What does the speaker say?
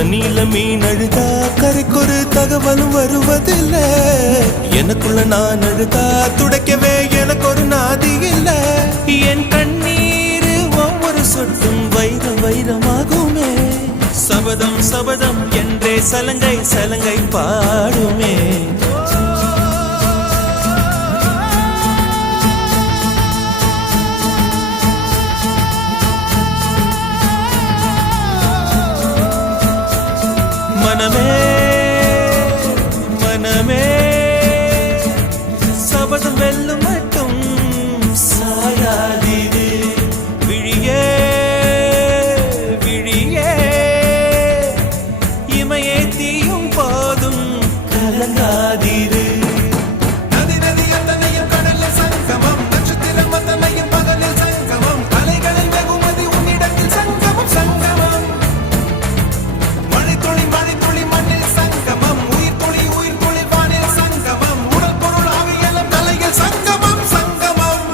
தண்ணியில மீன் அழுதா கரைக்கொரு தகவலும் வருவதில்லை. எனக்குள்ள நான் அழுதா துடைக்கவே எனக்கு ஒரு நாதி இல்லை. என் கண்ணீர் ஒவ்வொரு சொட்டும் வைரம் வைரமாகுமே. சபதம் சபதம் என்றே சலங்கை சலங்கை பாடுமே. மனமே மனமே சபதம் வெல்லும் மட்டும் சாயாதீது. விழியே விழியே இமையே தீயும் போதும் கலங்காதீரு. நதி நதி அத்தனையும் கடலில் சங்கமம், நட்சத்திரம் அத்தனையும் பகலில் சங்கமம், அலைகளில் வெகுமதி உன்னிடத்தில் சங்கமம் சங்கமம். மழை துளி மண்ணில் சங்கமம், உயிர் துளி வானில் சங்கமம், உடல் பொருள் ஆவியெல்லாம் தலையில் சங்கமம் சங்கமம்.